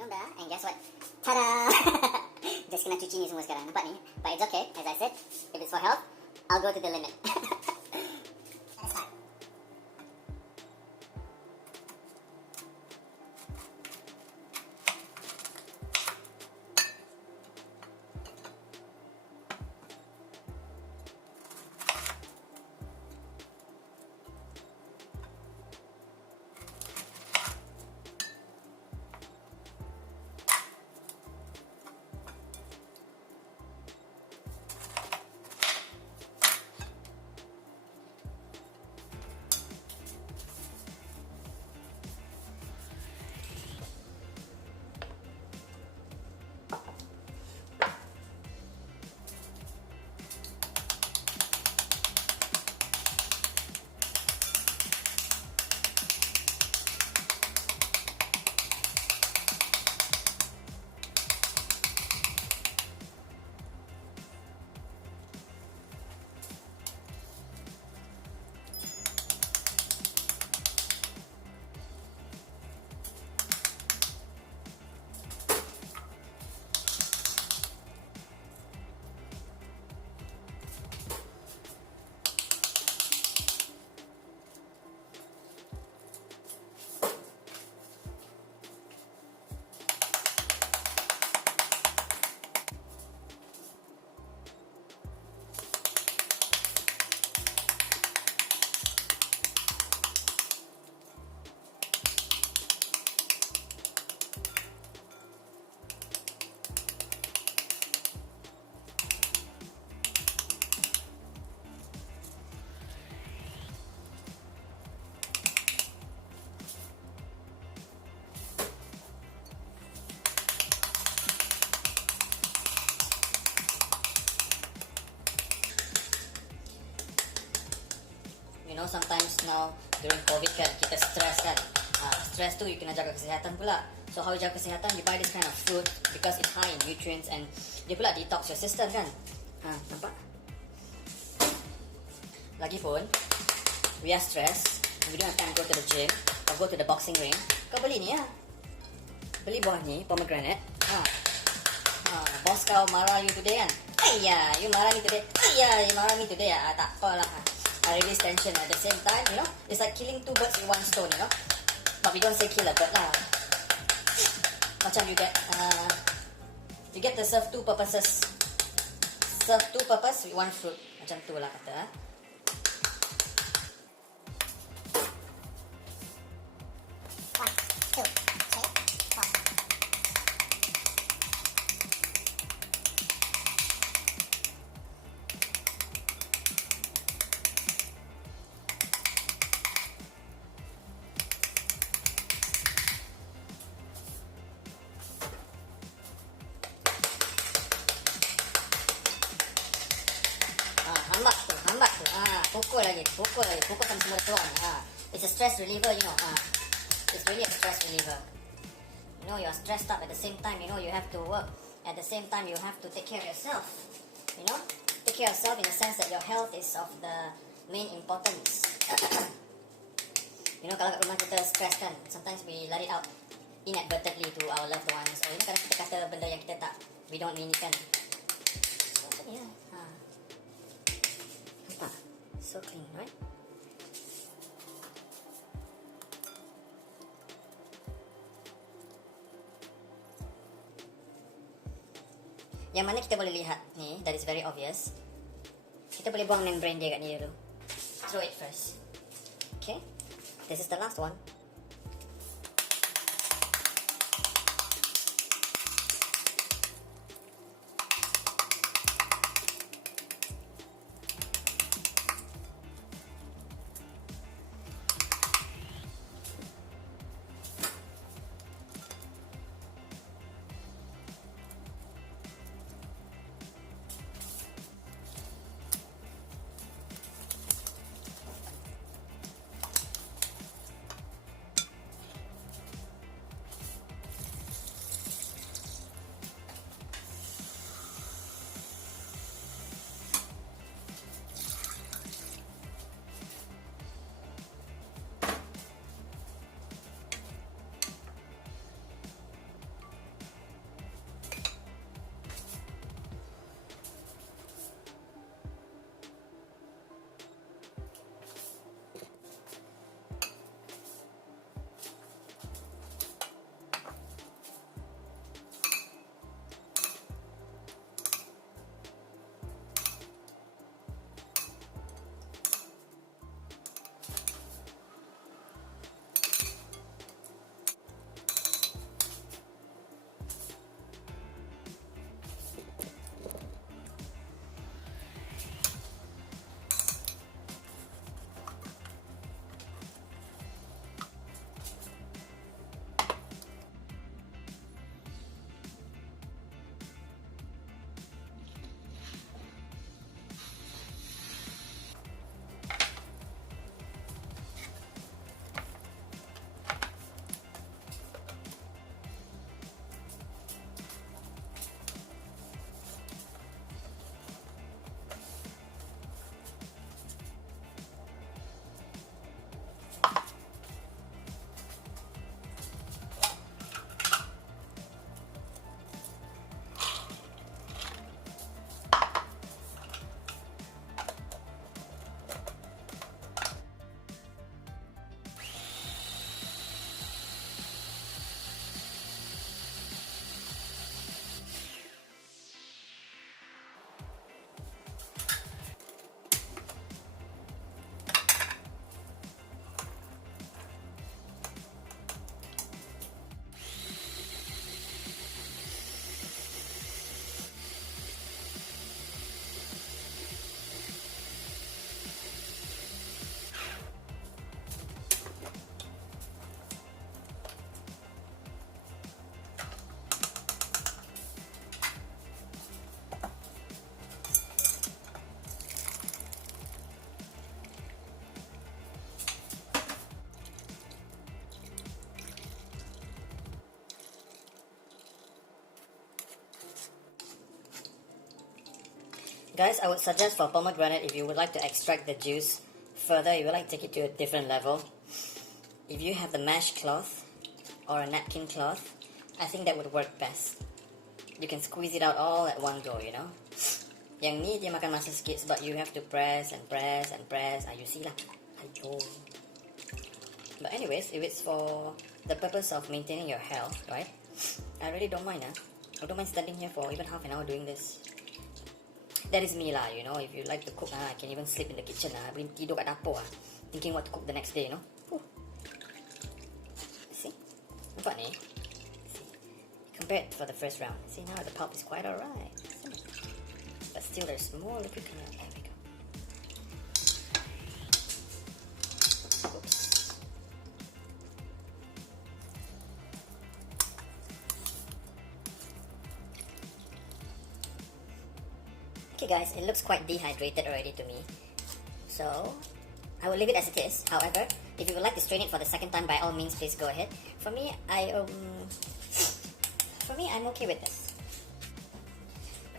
minum dah. And guess what? Tada! Just kena cuci ni semua sekarang. Nampak ni? But it's okay. As I said, if it's for health, I'll go to the limit. Let's start. You know, sometimes now during COVID kan, kita stress kan. Stress tu you kena jaga kesihatan pula. So how you jaga kesihatan? You buy this kind of fruit because it's high in nutrients and dia pula detox your system kan. Nampak? Lagipun, we are stressed. We don't have time to go to the gym or go to the boxing ring. Kau beli ni ya. Beli buah ni, pomegranate. Bos kau marah you today kan? Ayah, you marah me today. Ayah, you marah me today. Tak apalah. I release tension at the same time, you know. It's like killing two birds with one stone, you know. But we don't say kill a bird lah. Macam you get to serve two purposes. Serve two purpose with one fruit. Macam tu lah kata. Hambat tu. Pukul lagi. Pukul sampai semua keluar. It's a stress reliever, you know. It's really a stress reliever. You know, you're stressed up at the same time, you know, you have to work. At the same time, you have to take care of yourself. You know, take care of yourself in the sense that your health is of the main importance. You know, kalau kat rumah kita stress kan, sometimes we let it out inadvertently to our loved ones. Or you know, kadang kita kata benda yang kita tak, we don't mean it kan. So, macam ni lah. So clean, right? Yang mana kita boleh lihat ni, that is very obvious. Kita boleh buang membrane dia kat ni dulu. Throw it first. Okay, this is the last one. Guys, I would suggest for pomegranate, if you would like to extract the juice further, you would like to take it to a different level. If you have the mesh cloth or a napkin cloth, I think that would work best. You can squeeze it out all at one go, you know. Yang ni dia makan masa sikit sebab you have to press and press and press. You see lah. Ayo. But anyways, if it's for the purpose of maintaining your health, right? I really don't mind. I don't mind standing here for even half an hour doing this. That is me lah, you know. If you like to cook, I can even sleep in the kitchen. Boleh tidur kat dapur thinking what to cook the next day, you know. See? Nampak ni? See? Compared for the first round. See, now the pulp is quite alright. But still there's more liquid coming out. There we go. Oops. Okay guys, it looks quite dehydrated already to me. So, I will leave it as it is. However, if you would like to strain it for the second time, by all means, please go ahead. For me, I'm okay with this.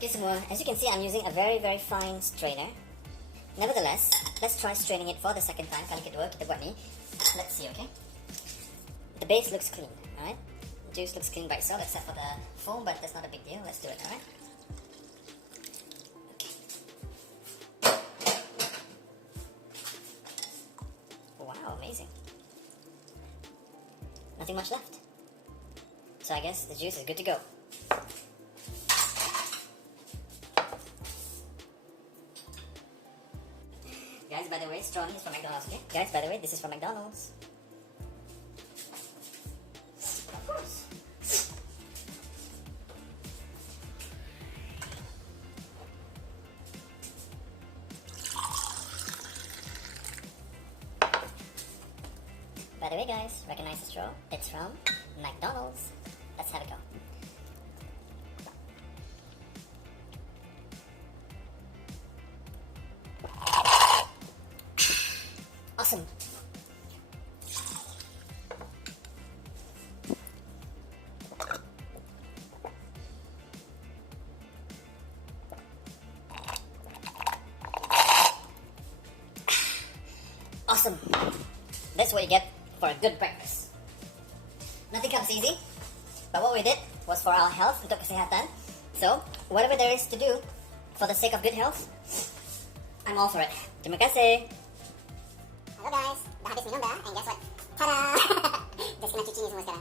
Okay semua, as you can see, I'm using a very fine strainer. Nevertheless, let's try straining it for the second time. Kali kedua, kita buat ni. Let's see, okay? The base looks clean, alright? The juice looks clean by itself, except for the foam, but that's not a big deal. Let's do it, alright? Wow, amazing. Nothing much left. So I guess the juice is good to go. Guys, by the way, straw is from McDonald's, okay? Guys, by the way, this is from McDonald's. Of course. By the way, guys, recognize the straw? It's from McDonald's. Let's have a go. Awesome. Awesome. That's what you get for a good breakfast. Nothing comes easy, but what we did was for our health, untuk kesehatan. So, whatever there is to do for the sake of good health, I'm all for it. Terima kasih. Hello guys, dah habis minum dah, and guess what? Tada! Just kena cuci ni semua sekarang.